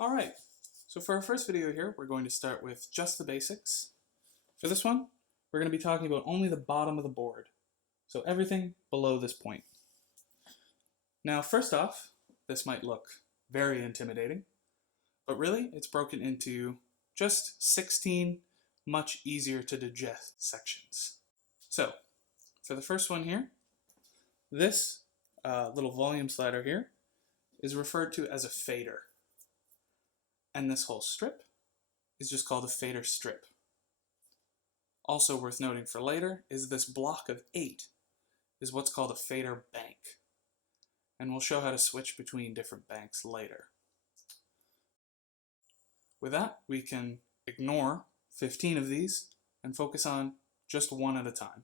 Alright, so for our first video here, we're going to start with just the basics. For this one, we're going to be talking about only the bottom of the board, so everything below this point. Now first off, this might look very intimidating, but really it's broken into just 16 much easier to digest sections. So, for the first one here, this little volume slider here is referred to as a fader. And this whole strip is just called a fader strip. Also worth noting for later is this block of 8 is what's called a fader bank. And we'll show how to switch between different banks later. With that, we can ignore 15 of these and focus on just one at a time.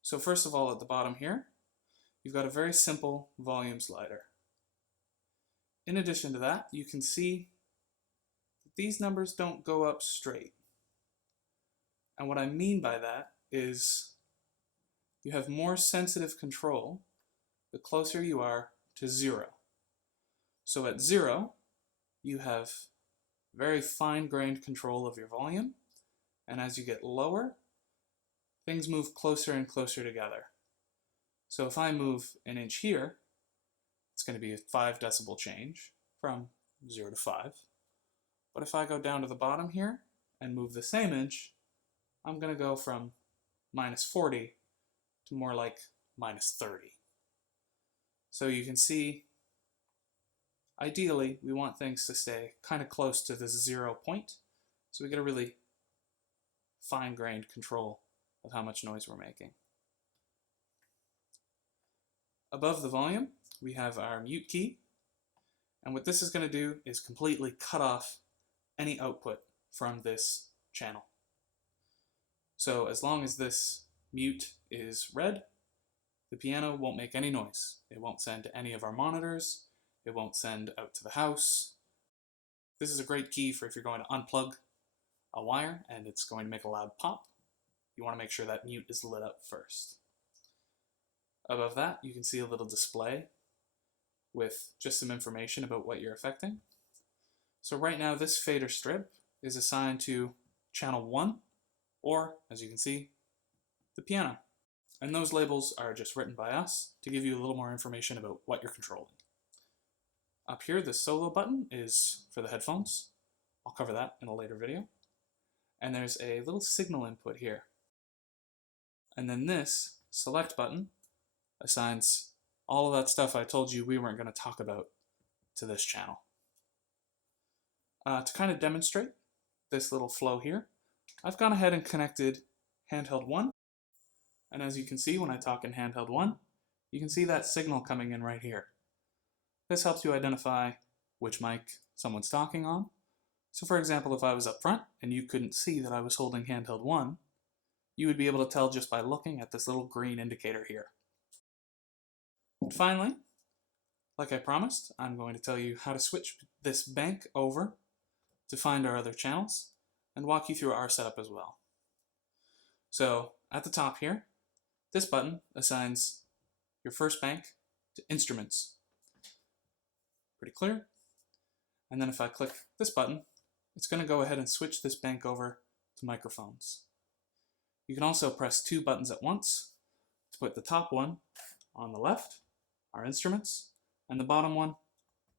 So first of all, at the bottom here, you've got a very simple volume slider. In addition to that, you can see these numbers don't go up straight. And what I mean by that is you have more sensitive control the closer you are to 0. So at 0, you have very fine-grained control of your volume, and as you get lower, things move closer and closer together. So if I move an inch here, it's going to be a 5 decibel change from 0 to 5. But if I go down to the bottom here and move the same inch, I'm going to go from -40 to more like -30. So you can see, ideally, we want things to stay kind of close to this 0 point, so we get a really fine-grained control of how much noise we're making. Above the volume, we have our mute key, and what this is going to do is completely cut off any output from this channel. So as long as this mute is red, the piano won't make any noise. It won't send to any of our monitors. It won't send out to the house. This is a great key for if you're going to unplug a wire and it's going to make a loud pop. You want to make sure that mute is lit up first. Above that, you can see a little display with just some information about what you're affecting. So right now this fader strip is assigned to channel 1, or, as you can see, the piano. And those labels are just written by us to give you a little more information about what you're controlling. Up here, the solo button is for the headphones. I'll cover that in a later video. And there's a little signal input here. And then this select button assigns all of that stuff I told you we weren't going to talk about to this channel. To kind of demonstrate this little flow here, I've gone ahead and connected handheld 1, and as you can see when I talk in handheld 1, you can see that signal coming in right here. This helps you identify which mic someone's talking on. So for example, if I was up front and you couldn't see that I was holding handheld 1, you would be able to tell just by looking at this little green indicator here. And finally, like I promised, I'm going to tell you how to switch this bank over to find our other channels and walk you through our setup as well. So at the top here, this button assigns your first bank to instruments. Pretty clear. And then if I click this button, it's going to go ahead and switch this bank over to microphones. You can also press 2 buttons at once to put the top one on the left, our instruments, and the bottom one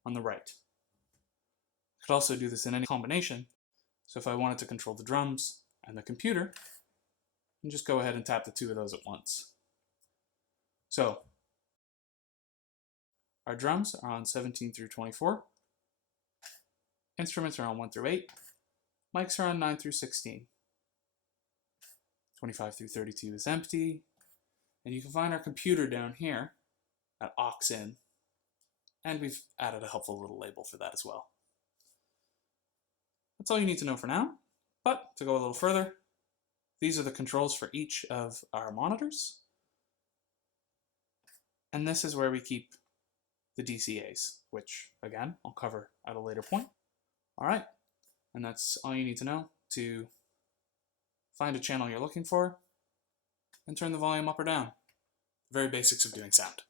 on the right. I could also do this in any combination, so if I wanted to control the drums and the computer, I can just go ahead and tap the 2 of those at once. So, our drums are on 17 through 24, instruments are on 1 through 8, mics are on 9 through 16, 25 through 32 is empty, and you can find our computer down here at aux in, and we've added a helpful little label for that as well. That's all you need to know for now, but to go a little further, these are the controls for each of our monitors, and this is where we keep the DCAs, which, again, I'll cover at a later point. Alright, and that's all you need to know to find a channel you're looking for and turn the volume up or down. The very basics of doing sound.